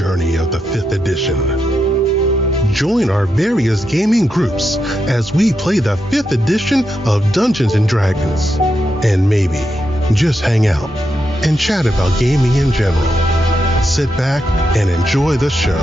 journey of the 5th edition. Join our various gaming groups as we play the 5th edition of Dungeons & Dragons. And maybe just hang out and chat about gaming in general. Sit back and enjoy the show.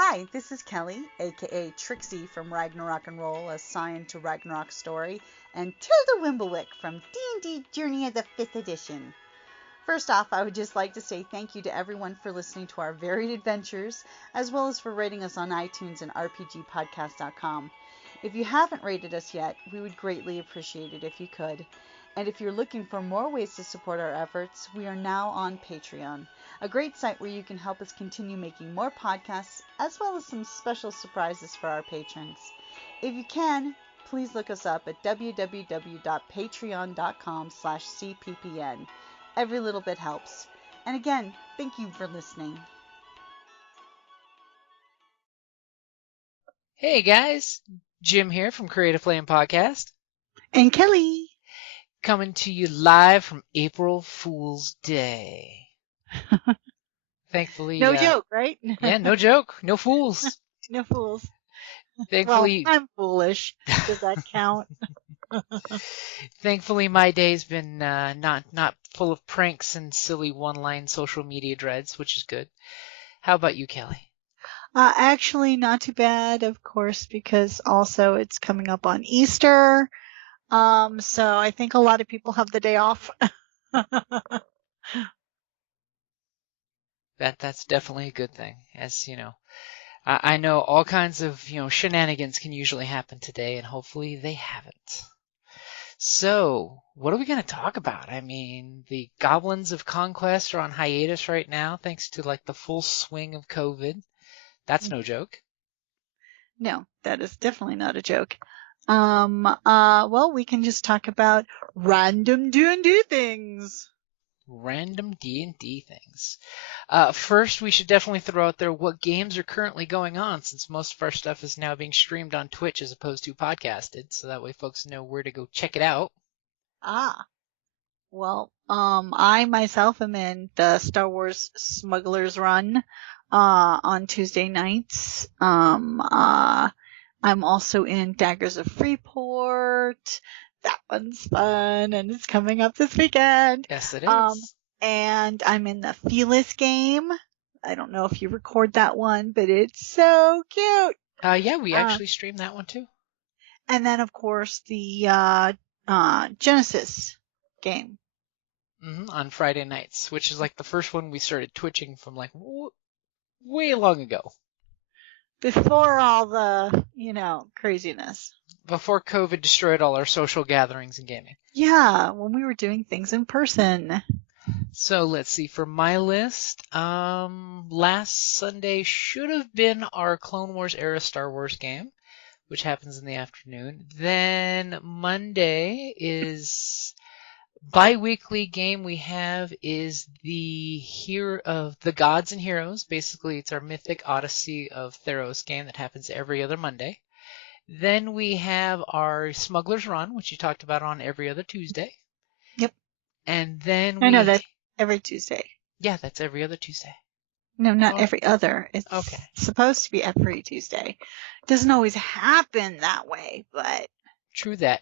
Hi, this is Kelly, aka Trixie from Ragnarok and Roll, assigned to Ragnarok Story, and Tilda Wimblewick from D&D Journey of the 5th Edition. First off, I would just like to say thank you to everyone for listening to our varied adventures, as well as for rating us on iTunes and RPGpodcast.com. If you haven't rated us yet, we would greatly appreciate it if you could. And if you're looking for more ways to support our efforts, we are now on Patreon, a great site where you can help us continue making more podcasts, as well as some special surprises for our patrons. If you can, please look us up at www.patreon.com/cppn. Every little bit helps. And again, thank you for listening. Hey guys, Jim here from Creative Flame Podcast. And Kelly. Coming to you live from April Fool's Day. Thankfully. No joke, right? Yeah, no joke. No fools. No fools. Thankfully. Well, I'm foolish. Does that count? Thankfully, my day's been not full of pranks and silly one-line social media dreads, which is good. How about you, Kelly? Actually, not too bad, of course, because also it's coming up on Easter. So I think a lot of people have the day off. That's definitely a good thing. As you know, I know all kinds of shenanigans can usually happen today, and hopefully they haven't. So, what are we going to talk about? I mean, the goblins of conquest are on hiatus right now, thanks to the full swing of COVID. That's no joke. No, that is definitely not a joke. Well, we can just talk about random D&D things. Random D&D things. First, we should definitely throw out there what games are currently going on, since most of our stuff is now being streamed on Twitch as opposed to podcasted, so that way folks know where to go check it out. Well, I myself am in the Star Wars Smugglers Run on Tuesday nights. I'm also in Daggers of Freeport. That one's fun, and it's coming up this weekend. Yes, it is. And I'm in the Felis game. I don't know if you record that one, but it's so cute. Yeah, we actually streamed that one too. And then, of course, the Genesis game. On Friday nights, which is the first one we started twitching from way long ago. Before all the, craziness. Before COVID destroyed all our social gatherings and gaming. Yeah, when we were doing things in person. So let's see, for my list, last Sunday should have been our Clone Wars era Star Wars game, which happens in the afternoon. Then Monday is bi-weekly game we have is the Gods and Heroes. Basically, it's our Mythic Odyssey of Theros game that happens every other Monday. Then we have our Smuggler's Run, which you talked about on every other Tuesday. Yep. And then No, that's every Tuesday. Yeah, that's every other Tuesday. No, not every other. It's okay. Supposed to be every Tuesday. It doesn't always happen that way, but... True that.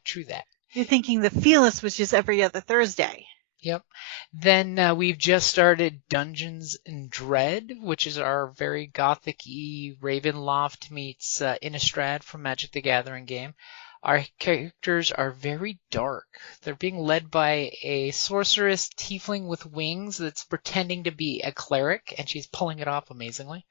You're thinking the Felis was just every other Thursday. Yep. Then we've just started Dungeons and Dread, which is our very gothic-y Ravenloft meets Innistrad from Magic the Gathering game. Our characters are very dark. They're being led by a sorceress tiefling with wings that's pretending to be a cleric, and she's pulling it off amazingly.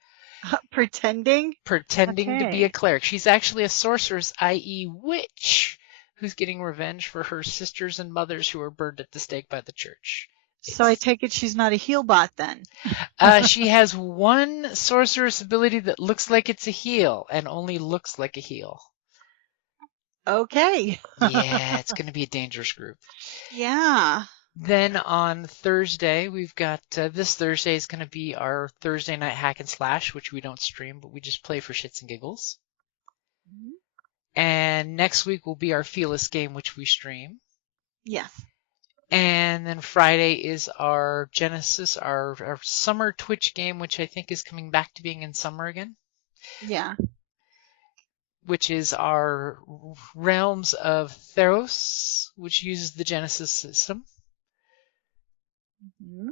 Pretending? Pretending to be a cleric. She's actually a sorceress, i.e. witch, who's getting revenge for her sisters and mothers who were burned at the stake by the church. So I take it she's not a heal bot then? She has one sorceress ability that looks like it's a heal, and only looks like a heal. Okay. Yeah, it's going to be a dangerous group. Yeah. Then on Thursday, we've got, this Thursday is going to be our Thursday night hack and slash, which we don't stream, but we just play for shits and giggles. And next week will be our Fearless game, which we stream. Yes. And then Friday is our Genesis, our summer Twitch game, which I think is coming back to being in summer again, Yeah. which is our Realms of Theros, which uses the Genesis system. Mhm.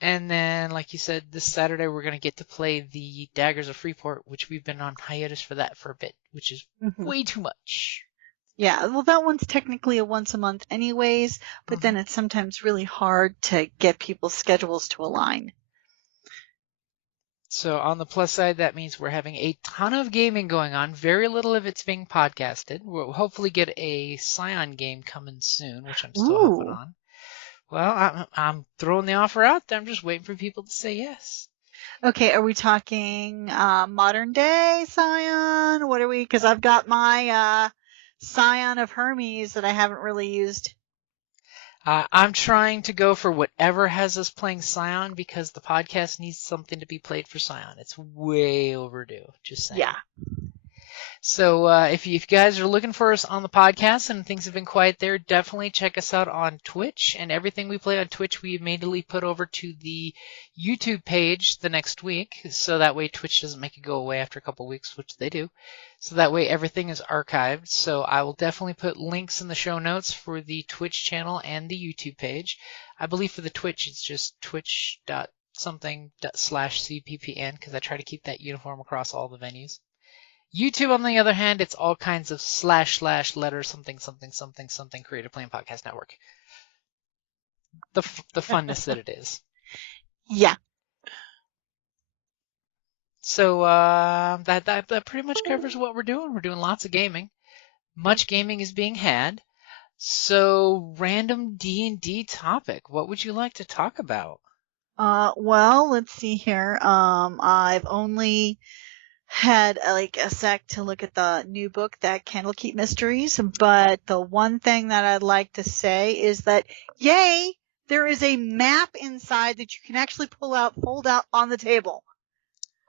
And then, like you said, this Saturday we're going to get to play the Daggers of Freeport, which we've been on hiatus for that for a bit, which is Mhm. way too much. Yeah, well, that one's technically a once a month anyways, but then it's sometimes really hard to get people's schedules to align. So on the plus side, that means we're having a ton of gaming going on. Very little of it's being podcasted. We'll hopefully get a Scion game coming soon, which I'm still hoping Ooh. on. Well, I'm throwing the offer out there. I'm just waiting for people to say yes. Okay, are we talking modern day Scion? What are we? Because I've got my Scion of Hermes that I haven't really used. I'm trying to go for whatever has us playing Scion because the podcast needs something to be played for Scion. It's way overdue. Just saying. Yeah. So if you guys are looking for us on the podcast and things have been quiet there, definitely check us out on Twitch. And everything we play on Twitch, we immediately put over to the YouTube page the next week. So that way Twitch doesn't make it go away after a couple weeks, which they do. So that way everything is archived. So I will definitely put links in the show notes for the Twitch channel and the YouTube page. I believe for the Twitch, it's just twitch.something/cppn because I try to keep that uniform across all the venues. YouTube, on the other hand, it's all kinds of / letter something Creative Playing Podcast Network. The funness that it is. Yeah. So that pretty much covers what we're doing. We're doing lots of gaming. Much gaming is being had. So random D&D topic. What would you like to talk about? Well, let's see here. I've only had like a sec to look at the new book, that Candlekeep Mysteries, but the one thing that I'd like to say is that, yay, there is a map inside that you can actually fold out on the table.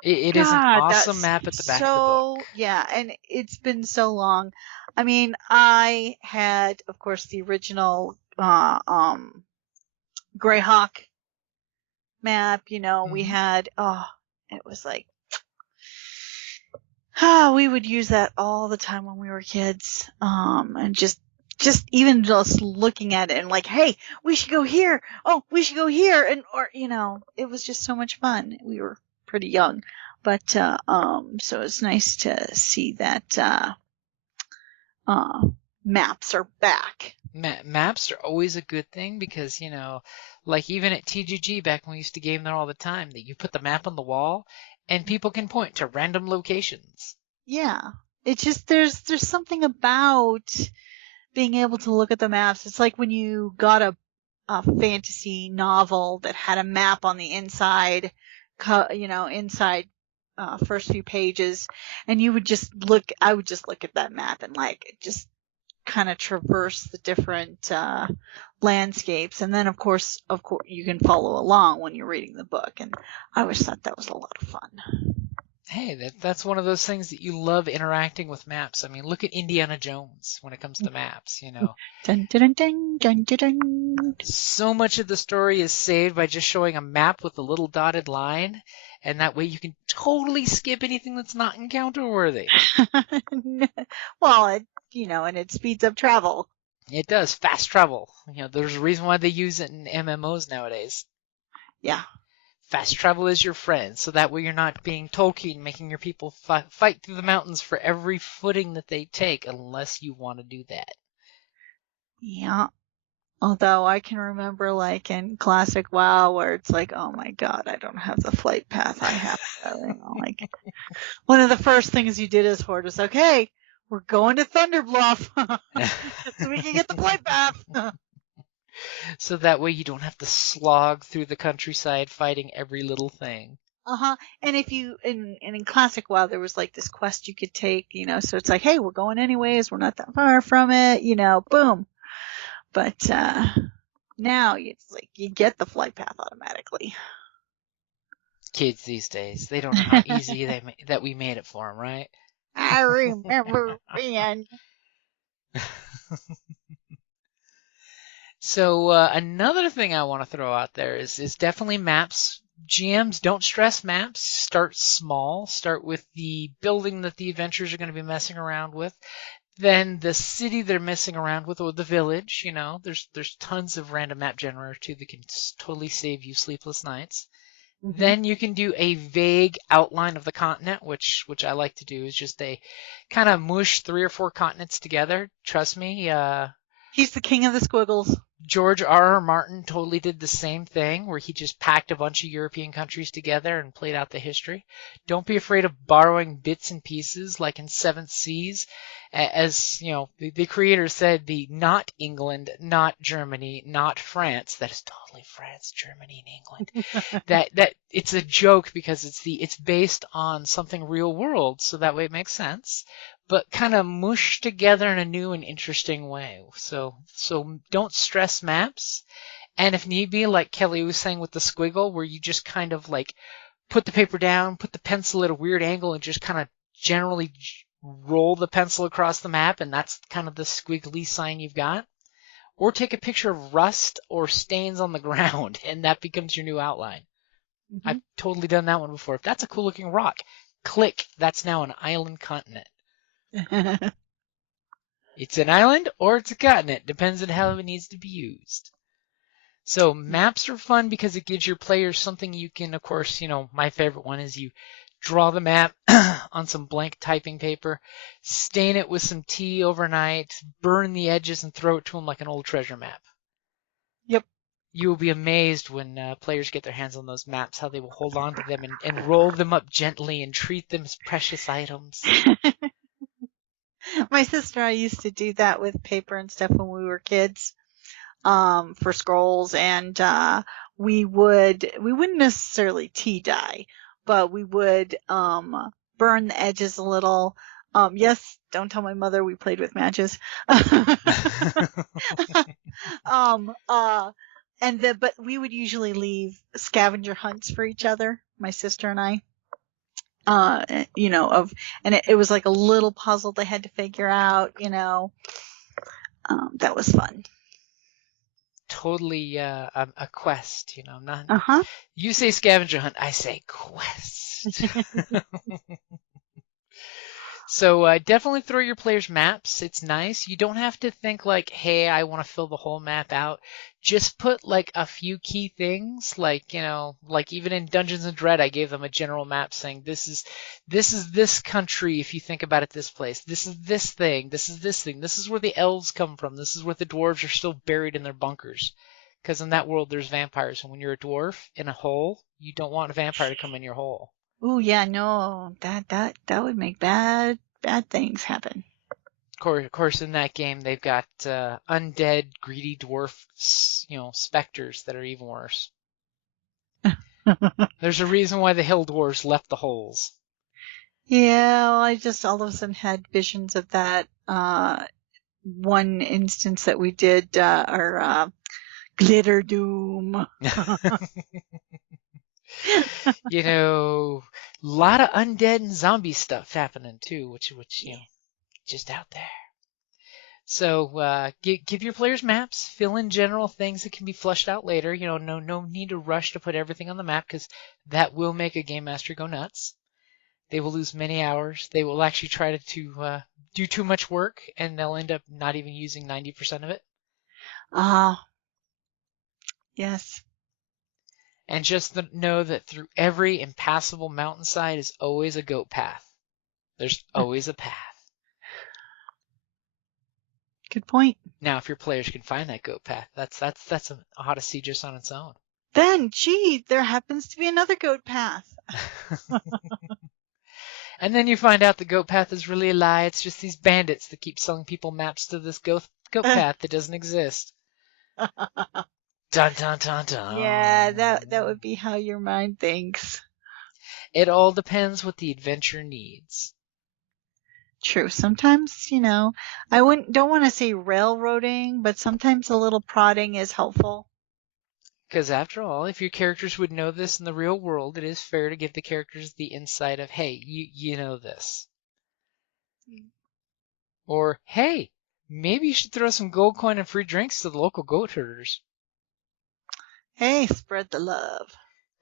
It is an God, awesome that's map at the back of the book. Yeah, and it's been so long. I mean, I had, of course, the original Greyhawk map. We had, it was like, we would use that all the time when we were kids. And just even just looking at it and like, hey, we should go here. Oh, we should go here. And, it was just so much fun. We were pretty young, but, so it's nice to see that, maps are back. Maps are always a good thing because, like even at TGG back when we used to game there all the time, that you put the map on the wall and people can point to random locations. Yeah. It's just, there's something about being able to look at the maps. It's like when you got a fantasy novel that had a map on the inside, inside, first few pages, and I would just look at that map and like just kind of traverse the different landscapes, and then of course you can follow along when you're reading the book, and I always thought that was a lot of fun. Hey, that's one of those things that you love, interacting with maps. I mean, look at Indiana Jones when it comes to maps, Dun, dun, dun, dun, dun, dun. So much of the story is saved by just showing a map with a little dotted line, and that way you can totally skip anything that's not encounter worthy. Well, and it speeds up travel. It does. Fast travel. There's a reason why they use it in MMOs nowadays. Yeah. Fast travel is your friend, so that way you're not being Tolkien, making your people fight through the mountains for every footing that they take, unless you want to do that. Yeah. Although I can remember, like in classic WoW, where it's like, oh my god, I don't have the flight path I have. Like one of the first things you did as Horde was, okay, we're going to Thunderbluff so we can get the flight path. So that way you don't have to slog through the countryside fighting every little thing. And if you in classic WoW, there was like this quest you could take, so it's like, hey, we're going anyways, we're not that far from it, boom. But now it's like you get the flight path automatically. Kids these days, they don't know how easy that we made it for them, right? I remember when. So another thing I want to throw out there is definitely maps. GMs, don't stress maps. Start small. Start with the building that the adventurers are going to be messing around with. Then the city they're messing around with, or the village. There's tons of random map generators too that can totally save you sleepless nights. Mhm. Then you can do a vague outline of the continent, which I like to do, is just a kind of mush 3 or 4 continents together. Trust me, He's the king of the squiggles. George R. R. Martin totally did the same thing, where he just packed a bunch of European countries together and played out the history. Don't be afraid of borrowing bits and pieces, like in Seventh Seas. As you know, the creator said, the not England, not Germany, not France. That is totally France, Germany, and England. that it's a joke because it's based on something real world, so that way it makes sense, but kind of mushed together in a new and interesting way. So don't stress maps. And if need be, like Kelly was saying with the squiggle, where you just kind of like put the paper down, put the pencil at a weird angle, and just kind of generally roll the pencil across the map, and that's kind of the squiggly sign you've got. Or take a picture of rust or stains on the ground, and that becomes your new outline. Mhm. I've totally done that one before. If that's a cool looking rock, click, that's now an island continent. It's an island or it's a continent, depends on how it needs to be used. So maps are fun because it gives your players something you can, of course, my favorite one is you draw the map on some blank typing paper, stain it with some tea overnight, burn the edges and throw it to them like an old treasure map. Yep. You will be amazed when players get their hands on those maps, how they will hold on to them and roll them up gently and treat them as precious items. My sister and I used to do that with paper and stuff when we were kids, for scrolls, and we wouldn't necessarily tea dye, but we would burn the edges a little. Yes, don't tell my mother we played with matches. But we would usually leave scavenger hunts for each other, my sister and I. It was like a little puzzle they had to figure out, that was fun. Totally a quest, not. Uh-huh. You say scavenger hunt, I say quest. So definitely throw your players maps. It's nice. You don't have to think like, hey, I want to fill the whole map out. Just put like a few key things, like like even in Dungeons and Dread, I gave them a general map saying this is this country if you think about it this place. This is this thing. This is this thing. This is where the elves come from. This is where the dwarves are still buried in their bunkers. Because in that world there's vampires, and when you're a dwarf in a hole, you don't want a vampire to come in your hole. Ooh, yeah, no, that would make bad things happen. Of course, in that game, they've got undead, greedy dwarf, specters that are even worse. There's a reason why the hill dwarves left the holes. Yeah, I just all of a sudden had visions of that one instance that we did our glitter doom. A lot of undead and zombie stuff happening too, which just out there. So give your players maps, fill in general things that can be flushed out later. No need to rush to put everything on the map because that will make a game master go nuts. They will lose many hours. They will actually try to do too much work, and they'll end up not even using 90% of it. Yes. And just know that through every impassable mountainside is always a goat path. There's always a path. Good point. Now, if your players can find that goat path, that's an odyssey just on its own. Then, gee, there happens to be another goat path. And then you find out the goat path is really a lie. It's just these bandits that keep selling people maps to this goat path that doesn't exist. Dun dun dun dun. Yeah, that would be how your mind thinks. It all depends what the adventure needs. True. Sometimes, I don't want to say railroading, but sometimes a little prodding is helpful. Because after all, if your characters would know this in the real world, it is fair to give the characters the insight of, hey, you know this. Or, hey, maybe you should throw some gold coin and free drinks to the local goat herders. Hey, spread the love.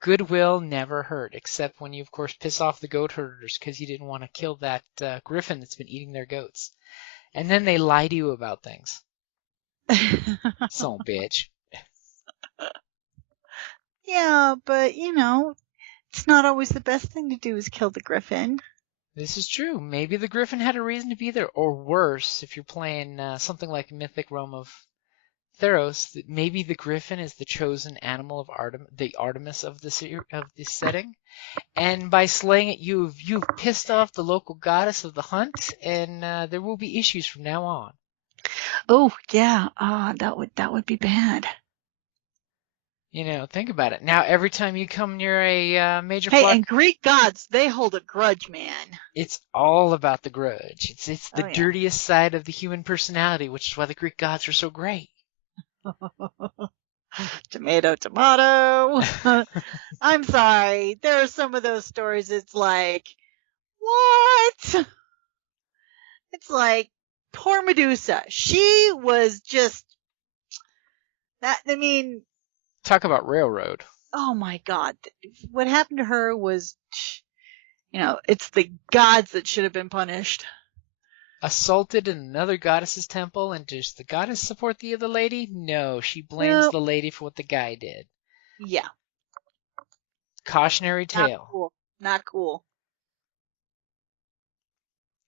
Goodwill never hurt, except when you, of course, piss off the goat herders because you didn't want to kill that griffin that's been eating their goats. And then they lie to you about things. Son of a bitch. Yeah, but it's not always the best thing to do is kill the griffin. This is true. Maybe the griffin had a reason to be there. Or worse, if you're playing something like Mythic Realm of Theros, maybe the griffin is the chosen animal of the Artemis of this setting. And by slaying it, you've pissed off the local goddess of the hunt, and there will be issues from now on. Oh, yeah. That would be bad. Think about it. Now, every time you come near a major Hey, flock, and Greek gods, they hold a grudge, man. it's all about the grudge. It's the yeah. dirtiest side of the human personality, which is why the Greek gods are so great. Tomato, tomato. I'm sorry. There are some of those stories. It's like, what? It's like poor Medusa. She was just that. I mean, Talk about railroad. oh my God. What happened to her was, it's the gods that should have been punished. Assaulted in another goddess's temple, and does the goddess support the other lady? No, she blames the lady for what the guy did. Yeah. Cautionary tale. Not cool. Not cool.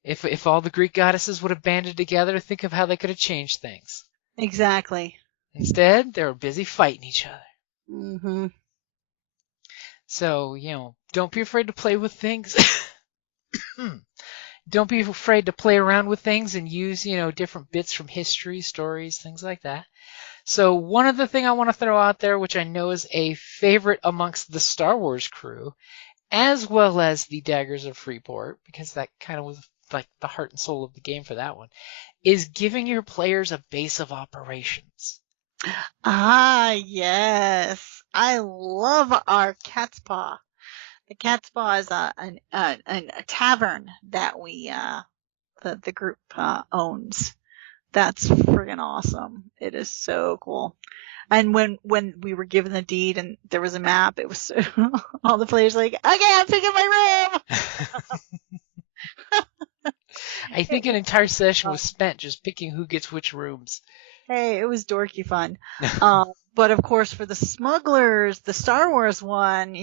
If all the Greek goddesses would have banded together, think of how they could have changed things. Exactly. Instead, they were busy fighting each other. Mm-hmm. So, don't be afraid to play with things. Don't be afraid to play around with things and use, different bits from history, stories, things like that. So one other thing I want to throw out there, which I know is a favorite amongst the Star Wars crew, as well as the Daggers of Freeport, because that kind of was like the heart and soul of the game for that one, is giving your players a base of operations. Ah, yes. I love our Cat's Paw. The Cat's Paw is a tavern that the group owns. That's friggin' awesome. It is so cool. And when we were given the deed and there was a map, it was all the players like, okay, I'm picking my room. I think an entire session was spent just picking who gets which rooms. Hey, it was dorky fun. But of course, for the smugglers, the Star Wars one,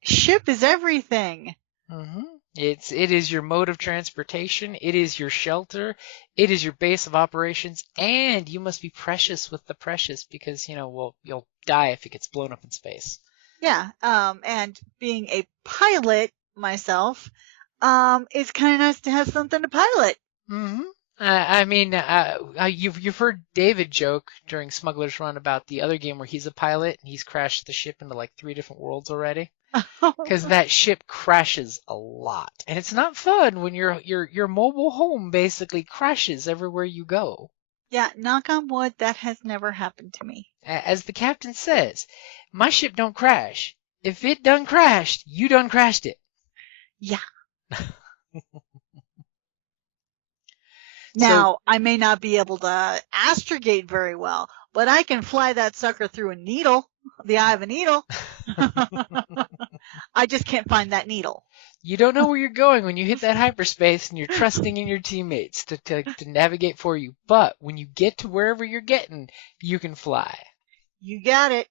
ship is everything. Mm-hmm. It is your mode of transportation. It is your shelter. It is your base of operations, and you must be precious with the precious because you'll die if it gets blown up in space. Yeah. And being a pilot myself, it's kind of nice to have something to pilot. Mm-hmm. You've heard David joke during Smuggler's Run about the other game where he's a pilot and he's crashed the ship into like 3 different worlds already. Because that ship crashes a lot, and it's not fun when your mobile home basically crashes everywhere you go. Yeah, knock on wood, that has never happened to me. As the captain says, my ship don't crash. If it done crashed, you done crashed it. Yeah. Now, I may not be able to astrogate very well, but I can fly that sucker through a needle, the eye of a needle. I just can't find that needle. You don't know where you're going when you hit that hyperspace, and you're trusting in your teammates to navigate for you. But when you get to wherever you're getting, you can fly. You got it.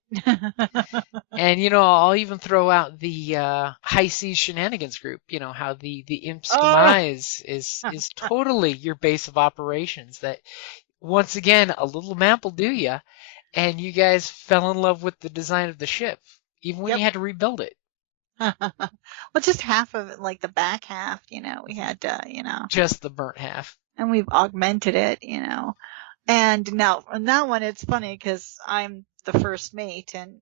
And I'll even throw out the High Seas Shenanigans group. How the Imp's demise is totally your base of operations. That once again, a little map will do ya, and you guys fell in love with the design of the ship, even when you had to rebuild it. Well, just half of it, like the back half, we had just the burnt half. And we've augmented it, And now on that one, it's funny because I'm the first mate and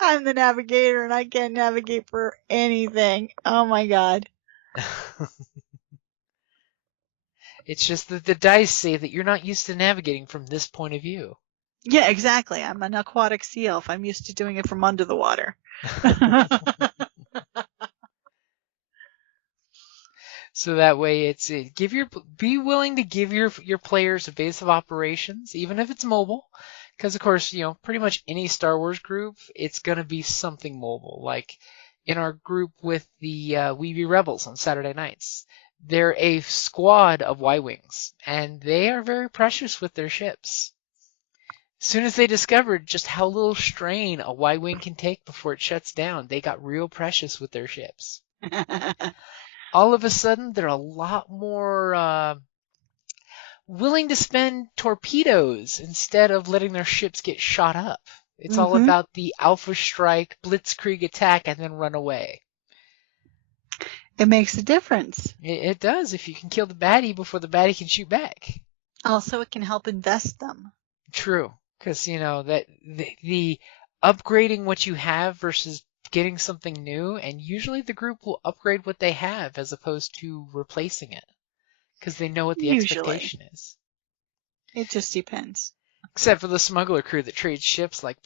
I'm the navigator and I can't navigate for anything. Oh my God. It's just that the dice say that you're not used to navigating from this point of view. Yeah, exactly. I'm an aquatic sea elf. I'm used to doing it from under the water. So that way be willing to give your players a base of operations, even if it's mobile. Because of course, pretty much any Star Wars group, it's gonna be something mobile. Like in our group with the Weeby Rebels on Saturday nights, they're a squad of Y-wings, and they are very precious with their ships. As soon as they discovered just how little strain a Y-wing can take before it shuts down, they got real precious with their ships. All of a sudden, they're a lot more willing to spend torpedoes instead of letting their ships get shot up. It's all Mm-hmm. about the Alpha Strike, Blitzkrieg attack, and then run away. It makes a difference. It does if you can kill the baddie before the baddie can shoot back. Also, it can help invest them. True, because that the upgrading what you have versus getting something new, and usually the group will upgrade what they have as opposed to replacing it, because they know what the expectation is. It just depends. Except for the smuggler crew that trades ships like,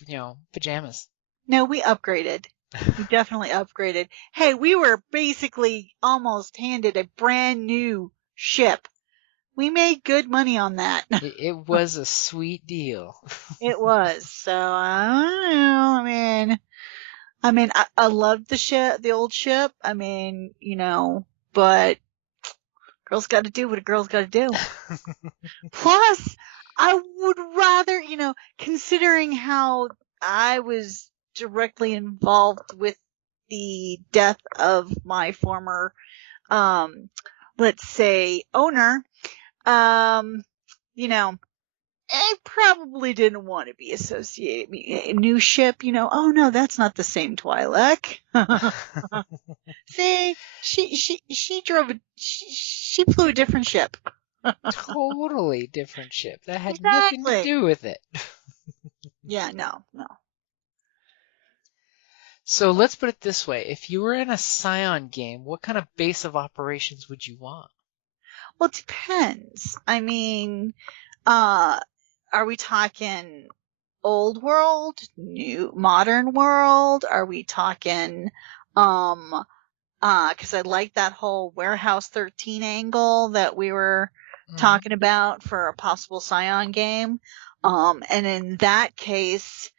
pajamas. No, we upgraded. We definitely upgraded. Hey, we were basically almost handed a brand new ship. We made good money on that. It was a sweet deal. It was. So, I don't know. I mean, I loved the old ship. But girls got to do what a girl's got to do. Plus, I would rather, considering how I was directly involved with the death of my former, let's say, owner, I probably didn't want to be associated. A new ship, oh no, that's not the same Twi'lek. See, she flew a different ship. Totally different ship. That had Exactly. nothing to do with it. Yeah, no. So let's put it this way. If you were in a Scion game, what kind of base of operations would you want? Well, it depends. Are we talking old world, new, modern world? Are we talking, cause I like that whole Warehouse 13 angle that we were talking about for a possible Scion game. And in that case,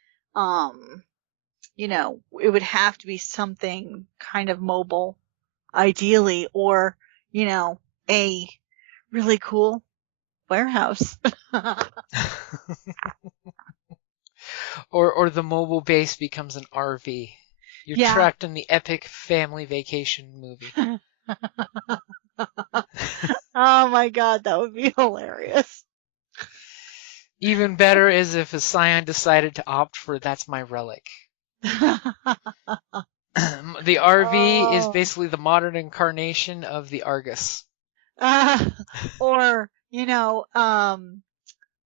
it would have to be something kind of mobile, ideally, or, a really cool warehouse. Or the mobile base becomes an RV. You're trapped in the epic family vacation movie. Oh my god, that would be hilarious. Even better is if a Scion decided to opt for That's My Relic. The RV is basically the modern incarnation of the Argus. Or,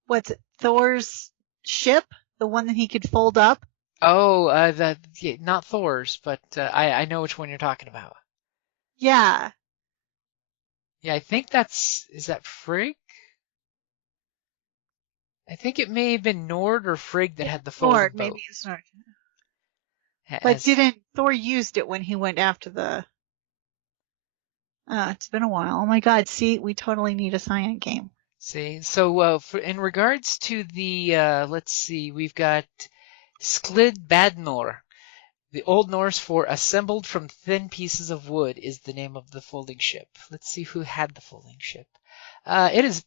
what's it, Thor's ship? The one that he could fold up? Oh, not Thor's, but I know which one you're talking about. Yeah. Yeah, I think is that Frigg? I think it may have been Nord or Frigg that had the folding boat. Maybe it's Nord. But didn't Thor used it when he went after the... it's been a while. Oh my god, see, we totally need a Scion game. See, so in regards to the, let's see, we've got Sklid Badnor. The Old Norse for assembled from thin pieces of wood is the name of the folding ship. Let's see who had the folding ship. It is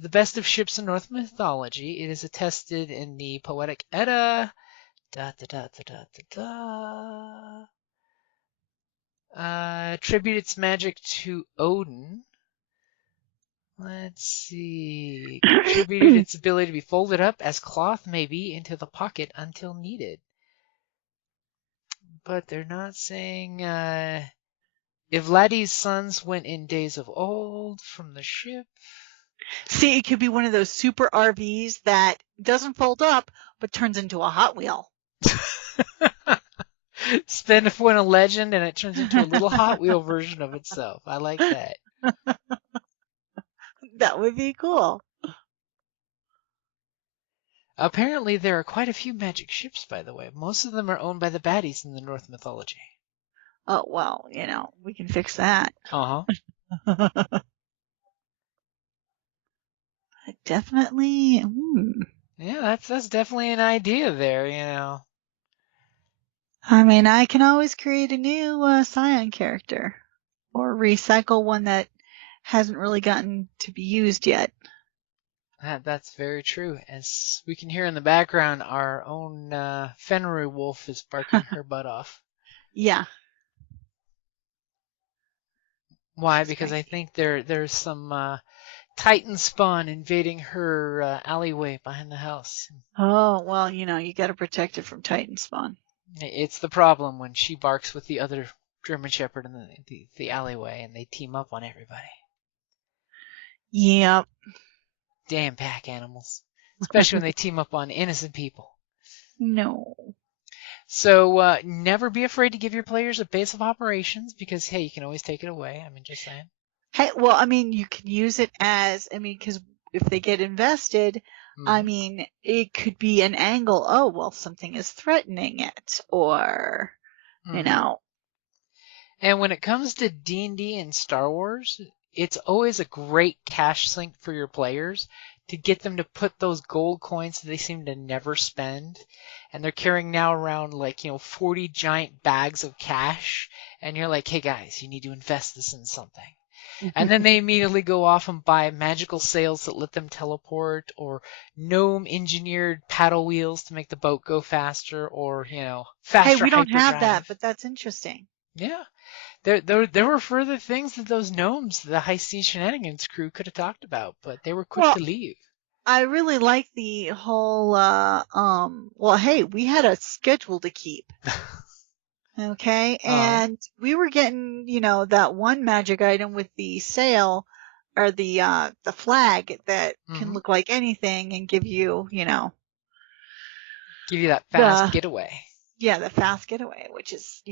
the best of ships in Norse mythology. It is attested in the Poetic Edda. Attribute its magic to Odin. Let's see. Contributed its ability to be folded up as cloth may be into the pocket until needed. But they're not saying if Laddie's sons went in days of old from the ship. See, it could be one of those super RVs that doesn't fold up but turns into a Hot Wheel. Spend a point of legend and it turns into a little Hot Wheel version of itself. I like that. That would be cool. Apparently there are quite a few magic ships, by the way. Most of them are owned by the baddies in the Norse mythology. Oh, well, we can fix that. Uh-huh. Definitely. Yeah, that's definitely an idea there. I mean, I can always create a new Scion character or recycle one that hasn't really gotten to be used yet. That's very true. As we can hear in the background, our own Fenrir wolf is barking her butt off. Yeah. Why? Because I think there's some Titan spawn invading her alleyway behind the house. Oh, well, you got to protect it from Titan spawn. It's the problem when she barks with the other German Shepherd in the alleyway and they team up on everybody. Yep. Damn pack animals. Especially when they team up on innocent people. No. So never be afraid to give your players a base of operations because, hey, you can always take it away. I mean, just saying. Hey, well, I mean, you can use it because if they get invested, I mean, it could be an angle. Oh, well, something is threatening it, or, And when it comes to D&D and Star Wars, it's always a great cash sink for your players to get them to put those gold coins that they seem to never spend. And they're carrying now around 40 giant bags of cash. And you're like, hey guys, you need to invest this in something. And then they immediately go off and buy magical sails that let them teleport, or gnome engineered paddle wheels to make the boat go faster, or, faster Hey, we don't have hyperdrive. that, but that's interesting. Yeah. There were further things that those gnomes, the High Sea Shenanigans crew, could have talked about, but they were quick to leave. I really like the whole, well, hey, we had a schedule to keep. Okay. And we were getting, that one magic item with the sail or the flag that can look like anything and give you, give you that fast getaway. Yeah, the fast getaway, which is,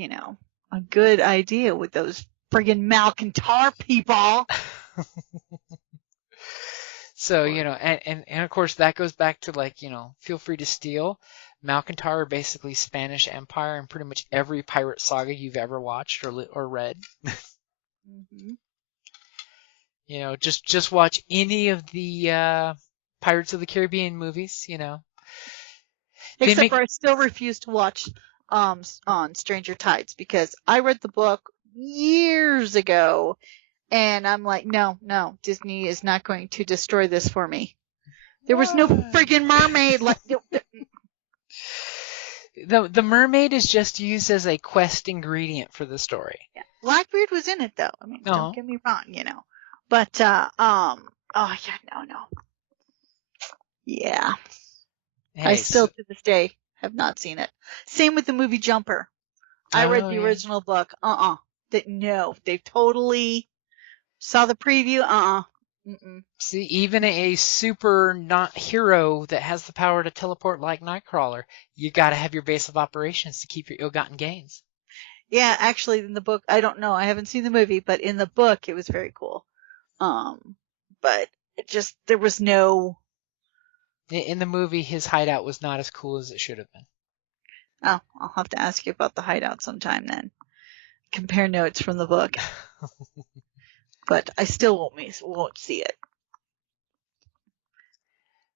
a good idea with those friggin' Malcontar people. So, and of course that goes back to feel free to steal. Malcontar are basically Spanish Empire in pretty much every pirate saga you've ever watched or read. Just watch any of the Pirates of the Caribbean movies, Except for I still refuse to watch on Stranger Tides because I read the book years ago and I'm like, no, Disney is not going to destroy this for me. There was no friggin' mermaid. The mermaid is just used as a quest ingredient for the story. Yeah. Blackbeard was in it though. I mean, don't get me wrong, But oh yeah, no. Yeah. Hey, I still to this day have not seen it. Same with the movie Jumper. I read the original book. No. They totally saw the preview. Mm-mm. See, even a super not hero that has the power to teleport like Nightcrawler, you got to have your base of operations to keep your ill-gotten gains. Yeah, actually, in the book, I don't know. I haven't seen the movie, but in the book, it was very cool. But it just there was no. In the movie, his hideout was not as cool as it should have been. Oh, I'll have to ask you about the hideout sometime then. Compare notes from the book. But I still won't see it.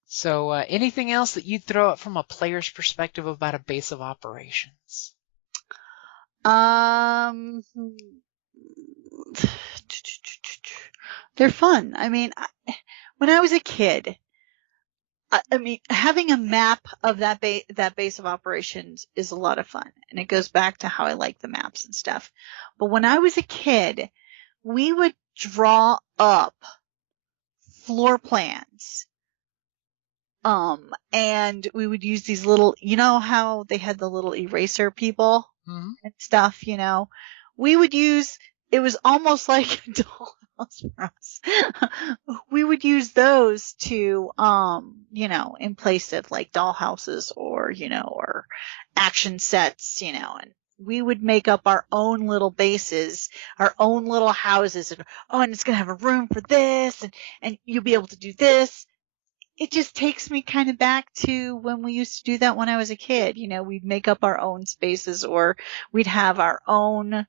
So, anything else that you'd throw out from a player's perspective about a base of operations? They're fun. I mean, when I was a kid, I mean, having a map of that base of operations is a lot of fun, and it goes back to how I like the maps and stuff. But when I was a kid, we would draw up floor plans, and we would use these little, how they had the little eraser people and stuff, we would use. It was almost like a dollhouse for us. We would use those to, in place of like dollhouses or, or action sets, and we would make up our own little bases, our own little houses, and it's going to have a room for this, and you'll be able to do this. It just takes me kind of back to when we used to do that when I was a kid. We'd make up our own spaces or we'd have our own,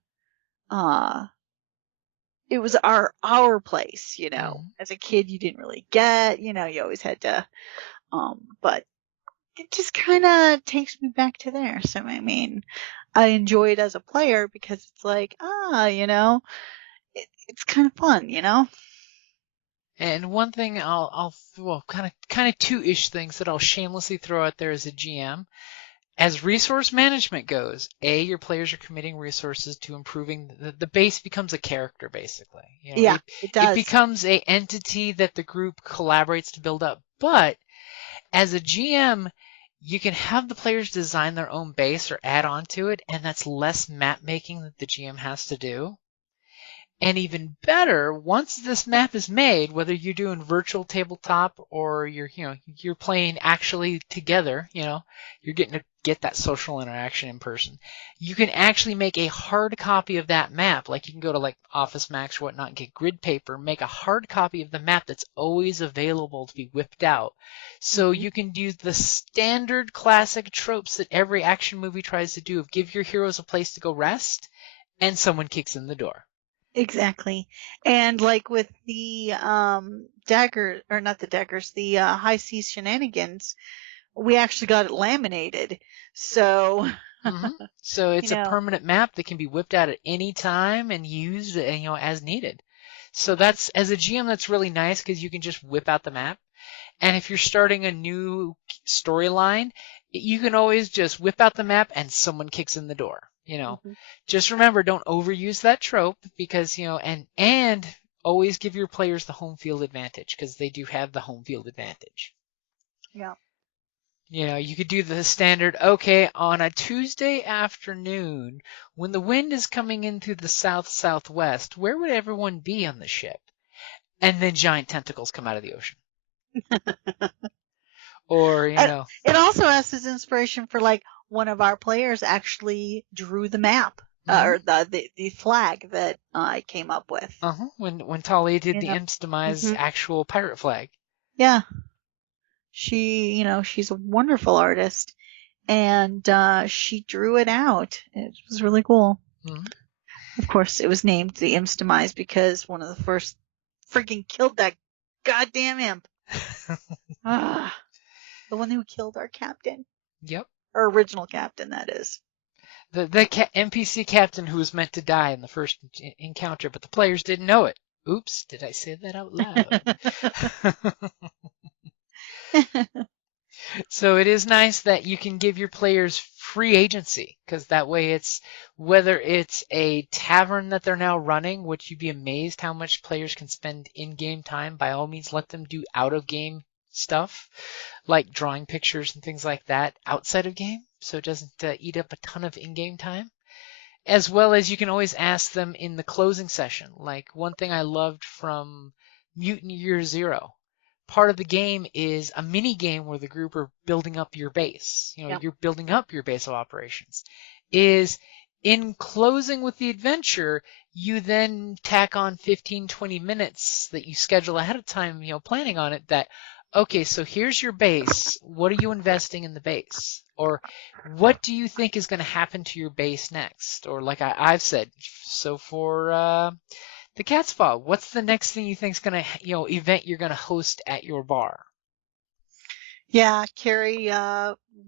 it was our place, Mhm. As a kid, you didn't really get, you always had to, but it just kind of takes me back to there. So, I mean, I enjoy it as a player because it's like, it's kind of fun, And one thing well, kind of two-ish things that I'll shamelessly throw out there as a GM. As resource management goes, your players are committing resources to improving the base becomes a character basically. Yeah, it It does. becomes a entity that the group collaborates to build up. But as a GM, you can have the players design their own base or add on to it, and that's less map making that the GM has to do. And even better, once this map is made, whether you're doing virtual tabletop or you're playing actually together, you're getting to get that social interaction in person. You can actually make a hard copy of that map. Like you can go to like Office Max or whatnot and get grid paper, make a hard copy of the map that's always available to be whipped out. So Mhm. you can do the standard classic tropes that every action movie tries to do of give your heroes a place to go rest and someone kicks in the door. Exactly. And like with the dagger, or not the daggers, the high seas shenanigans, we actually got it laminated. So, hmm So you it's a know, permanent map that can be whipped out at any time and used, as needed. So that's as a GM, that's really nice because you can just whip out the map. And if you're starting a new storyline, you can always just whip out the map and someone kicks in the door. Mhm. Just remember, don't overuse that trope because and always give your players the home field advantage because they do have the home field advantage. Yeah. You could do the standard, okay, on a Tuesday afternoon, when the wind is coming in through the south-southwest, where would everyone be on the ship? And then giant tentacles come out of the ocean. Or, And it also has its inspiration for like one of our players actually drew the map, mhm, or the flag that I came up with. when Talia did You the know. Imps Demise hmm actual pirate flag. Yeah. She's a wonderful artist, and she drew it out. It was really cool. Mhm. Of course, it was named the Imp's Demise because one of the first freaking killed that goddamn imp. Ah, the one who killed our captain, Yep. our original captain, that is. The NPC captain who was meant to die in the first encounter, but the players didn't know it. Oops, did I say that out loud? So it is nice that you can give your players free agency because that way whether it's a tavern that they're now running, which you'd be amazed how much players can spend in-game time. By all means, let them do out-of-game stuff like drawing pictures and things like that outside of game so it doesn't eat up a ton of in-game time. As well as you can always ask them in the closing session. Like one thing I loved from Mutant Year Zero, part of the game is a mini game where the group are building up your base. Yep. You're building up your base of operations. Is in closing with the adventure, you then tack on 15, 20 minutes that you schedule ahead of time, planning on it that, okay, so here's your base. What are you investing in the base? Or what do you think is going to happen to your base next? Or like I've said, so for the Cat's Paw, what's the next thing you think is going to, event you're going to host at your bar? Yeah, Carrie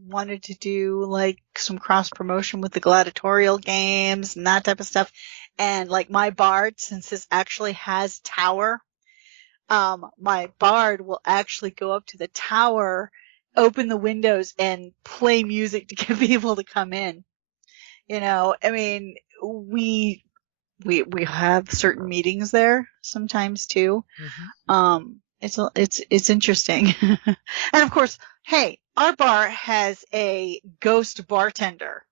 wanted to do like some cross promotion with the gladiatorial games and that type of stuff. And like my bard, since this actually has tower, my bard will actually go up to the tower, open the windows, and play music to get people to come in. I mean, we have certain meetings there sometimes too. Mm-hmm. It's interesting. And of course, hey, our bar has a ghost bartender.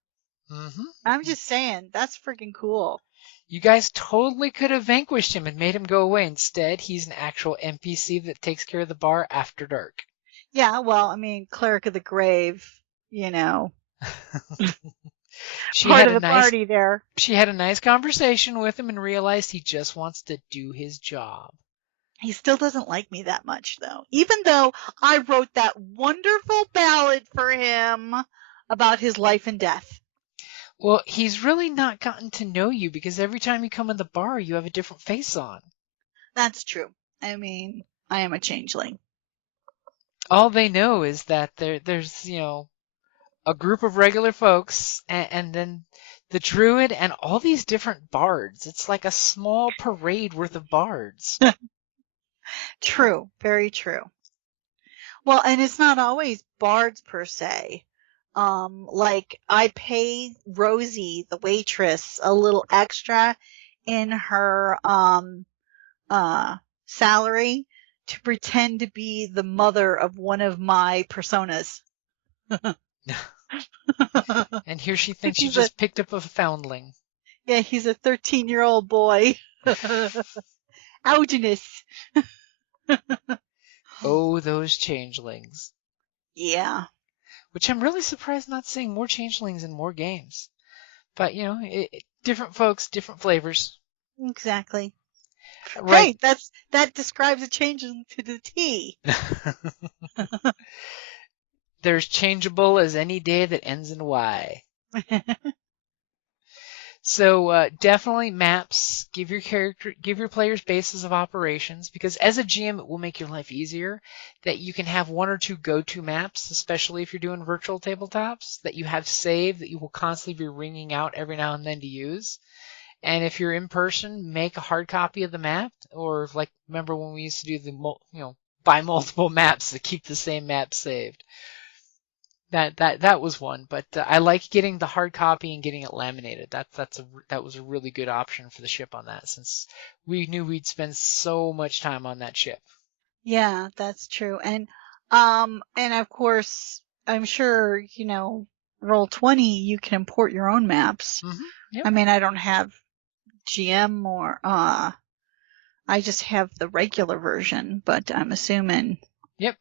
Mm-hmm. I'm just saying, that's freaking cool. You guys totally could have vanquished him and made him go away. Instead, he's an actual NPC that takes care of the bar after dark. Yeah, well, I mean, Cleric of the Grave, you know, She part had of a the nice party there. she had a nice conversation with him and realized he just wants to do his job. He still doesn't like me that much, though. Even though I wrote that wonderful ballad for him about his life and death. Well, he's really not gotten to know you because every time you come in the bar, you have a different face on. That's true. I mean, I am a changeling. All they know is that there's, a group of regular folks and then the druid and all these different bards. It's like a small parade worth of bards. True. Very true. Well, and it's not always bards per se. Like I pay Rosie, the waitress, a little extra in her salary to pretend to be the mother of one of my personas. And here she thinks she He's a just picked up a foundling. yeah, he's a 13-year-old boy. Ouchiness. Oh, those changelings. Yeah, Which I'm really surprised not seeing more changelings in more games. But, different folks, different flavors. exactly. Right. Hey, that describes a change to the T. There's changeable as any day that ends in Y. So definitely maps. Give your players bases of operations because as a GM, it will make your life easier that you can have one or two go-to maps, especially if you're doing virtual tabletops that you have saved that you will constantly be ringing out every now and then to use. And if you're in person, make a hard copy of the map, or like remember when we used to do buy multiple maps to keep the same map saved. That was one, but I like getting the hard copy and getting it laminated. That was a really good option for the ship on that, since we knew we'd spend so much time on that ship. Yeah, that's true. And of course, I'm sure, Roll20, you can import your own maps. Yep. I mean, I don't have GM or I just have the regular version, but I'm assuming. Yep.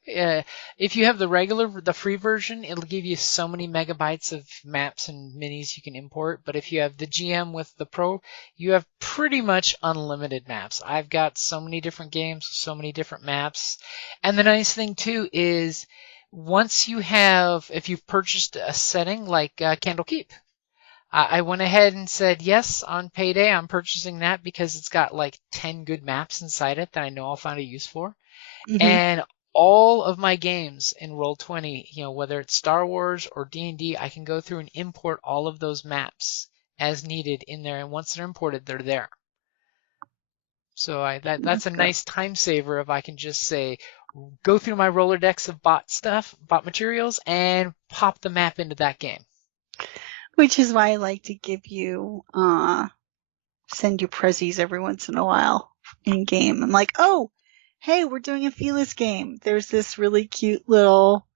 If you have the free version, it'll give you so many megabytes of maps and minis you can import. But if you have the GM with the Pro, you have pretty much unlimited maps. I've got so many different games, so many different maps. And the nice thing too is if you've purchased a setting like Candlekeep, I went ahead and said, yes, on payday, I'm purchasing that because it's got like 10 good maps inside it that I know I'll find a use for. Mm-hmm. And all of my games in Roll20, whether it's Star Wars or D&D, I can go through and import all of those maps as needed in there. And once they're imported, they're there. So that's a nice time saver if I can just say, go through my Rolodex of bought materials, and pop the map into that game. Which is why I like to give you, send you prezzies every once in a while in game. I'm like, oh, hey, we're doing a Felis game. There's this really cute little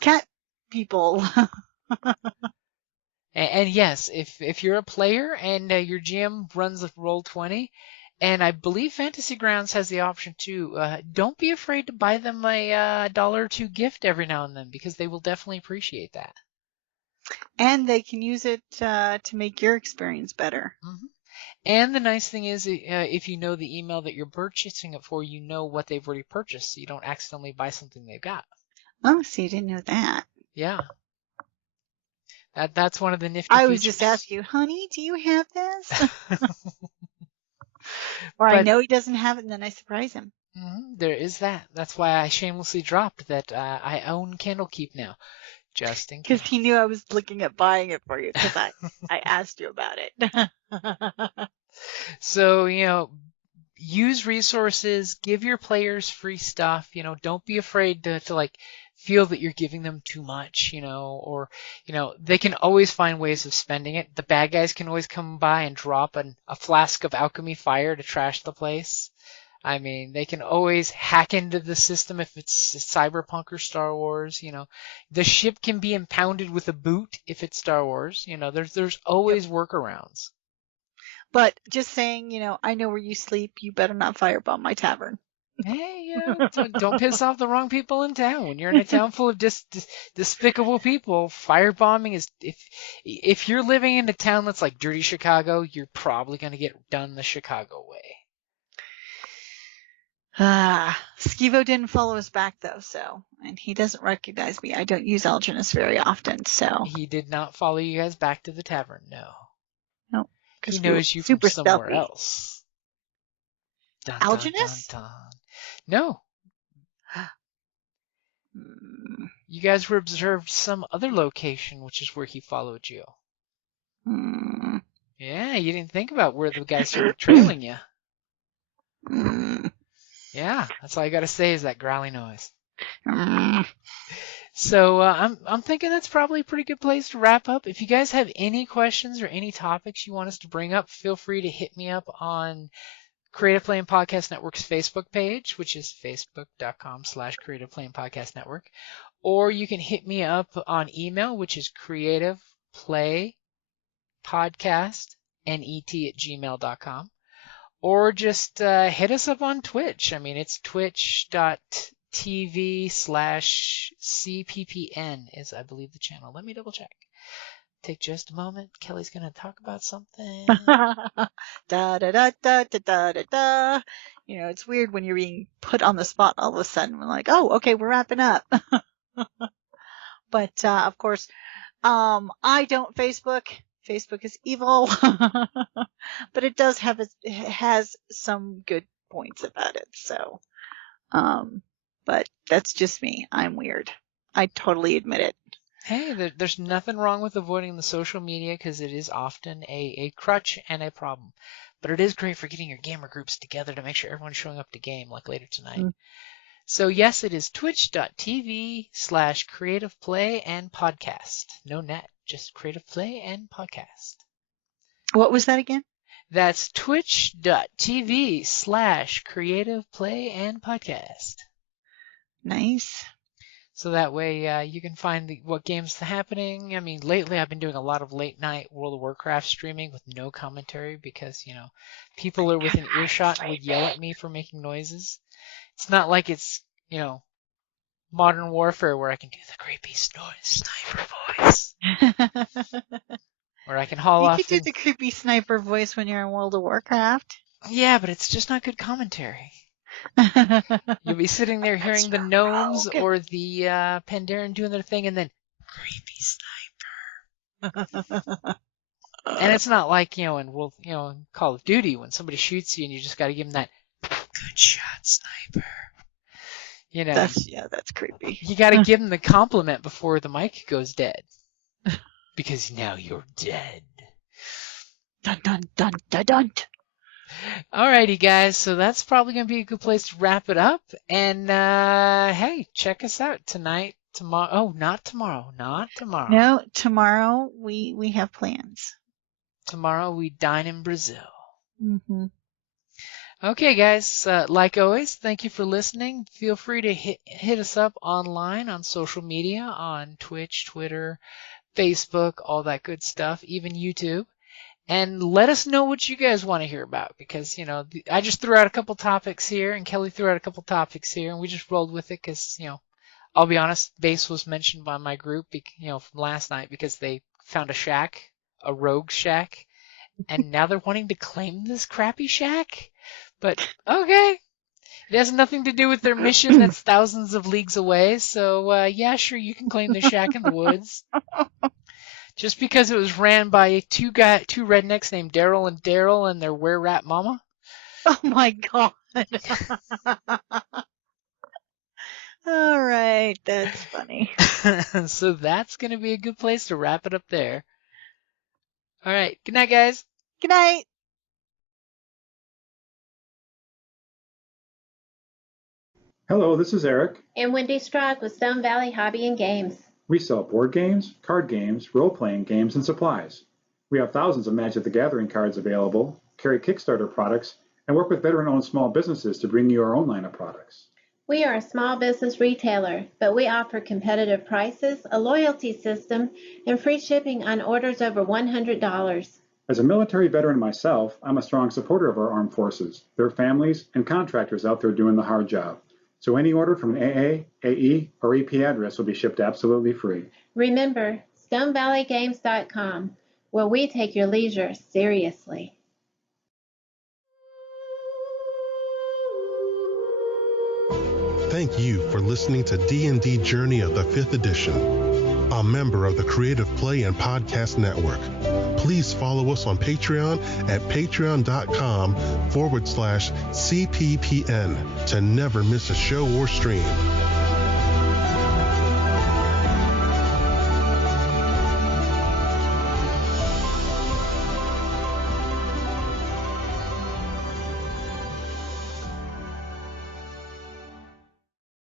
cat people. And yes, if you're a player and your GM runs a Roll20, and I believe Fantasy Grounds has the option too, don't be afraid to buy them a $1 or $2 gift every now and then because they will definitely appreciate that. And they can use it to make your experience better. Mm-hmm. And the nice thing is, if you know the email that you're purchasing it for, you know what they've already purchased, so you don't accidentally buy something they've got. Oh, see, you didn't know that. Yeah. That's one of the nifty I features. was just asking you, honey, do you have this? Or But, I know he doesn't have it, and then I surprise him. There is that. That's why I shamelessly dropped that I own Candlekeep now. Just in case. Because he knew I was looking at buying it for you, because I asked you about it. So, use resources, give your players free stuff, don't be afraid to like feel that you're giving them too much, or, they can always find ways of spending it. The bad guys can always come by and drop a flask of alchemy fire to trash the place. I mean, they can always hack into the system if it's Cyberpunk or Star Wars, The ship can be impounded with a boot if it's Star Wars, there's always workarounds. But just saying, I know where you sleep. You better not firebomb my tavern. Hey, don't piss off the wrong people in town. When you're in a town full of despicable people, firebombing is if you're living in a town that's like dirty Chicago, you're probably going to get done the Chicago way. Skeevo didn't follow us back though, and he doesn't recognize me. I don't use Alginus very often, so. He did not follow you guys back to the tavern, no. No, He because we were knows you from super somewhere stealthy. else. Dun, dun, dun, Alginus? dun. No, Hmm. you guys were observed some other location, which is where he followed you. Hmm. Yeah, you didn't think about where the guys started trailing you. Hmm. Yeah, that's all I gotta say is that growly noise. Hmm. So I'm thinking that's probably a pretty good place to wrap up. If you guys have any questions or any topics you want us to bring up, feel free to hit me up on Creative Play and Podcast Network's Facebook page, which is facebook.com/Creative Play and Podcast Network. Or you can hit me up on email, which is creativeplaypodcastnet@gmail.com. Or just hit us up on Twitch. I mean, it's twitch.tv/CPPN is, I believe, the channel. Let me double check. Take just a moment. Kelly's going to talk about something. Da da da da da da da. It's weird when you're being put on the spot all of a sudden. We're like, oh, okay, we're wrapping up. But of course, I don't Facebook. Facebook is evil, but it does have it has some good points about it. So, but that's just me. I'm weird. I totally admit it. Hey, there's nothing wrong with avoiding the social media because it is often a crutch and a problem. But it is great for getting your gamer groups together to make sure everyone's showing up to game like later tonight. So yes, it is twitch.tv/Creative Play and Podcast. No net, just Creative Play and Podcast. What was that again? That's twitch.tv/Creative Play and Podcast. Nice. So that way you can find what games are happening. I mean, lately I've been doing a lot of late night World of Warcraft streaming with no commentary because, people are within earshot and would yell at me for making noises. It's not like it's, Modern Warfare where I can do the creepy sniper voice. Or I can haul off. You could do the creepy sniper voice when you're in World of Warcraft. Yeah, but it's just not good commentary. You'll be sitting there hearing the gnomes or the Pandaren doing their thing and then creepy sniper. And it's not like, in Call of Duty when somebody shoots you and you just got to give them that good shot sniper. That's creepy. You got to give them the compliment before the mic goes dead. Because now you're dead. Dun dun dun dun dun. Alrighty, guys. So that's probably going to be a good place to wrap it up. And hey, check us out tonight, tomorrow. Oh, not tomorrow. Not tomorrow. No, tomorrow we have plans. Tomorrow we dine in Brazil. Mm-hmm. Okay, guys. Like always, thank you for listening. Feel free to hit us up online on social media, on Twitch, Twitter, Facebook, all that good stuff, even YouTube. And let us know what you guys want to hear about because, I just threw out a couple topics here and Kelly threw out a couple topics here and we just rolled with it because, I'll be honest, base was mentioned by my group, from last night because they found a rogue shack, and now they're wanting to claim this crappy shack. But okay. It has nothing to do with their mission that's thousands of leagues away. So, yeah, sure, you can claim the shack in the woods. Just because it was ran by two rednecks named Daryl and their were-rat mama? Oh my god. All right, that's funny. So that's going to be a good place to wrap it up there. All right, good night, guys. Good night. Hello, this is Eric. And Wendy Strog with Stone Valley Hobby and Games. We sell board games, card games, role-playing games, and supplies. We have thousands of Magic the Gathering cards available, carry Kickstarter products, and work with veteran-owned small businesses to bring you our own line of products. We are a small business retailer, but we offer competitive prices, a loyalty system, and free shipping on orders over $100. As a military veteran myself, I'm a strong supporter of our armed forces, their families, and contractors out there doing the hard job. So any order from an AA, AE, or EP address will be shipped absolutely free. Remember, StoneValleyGames.com, where we take your leisure seriously. thank you for listening to D&D Journey of the 5th Edition, a member of the Creative Play and Podcast Network. Please follow us on Patreon at patreon.com/CPPN to never miss a show or stream.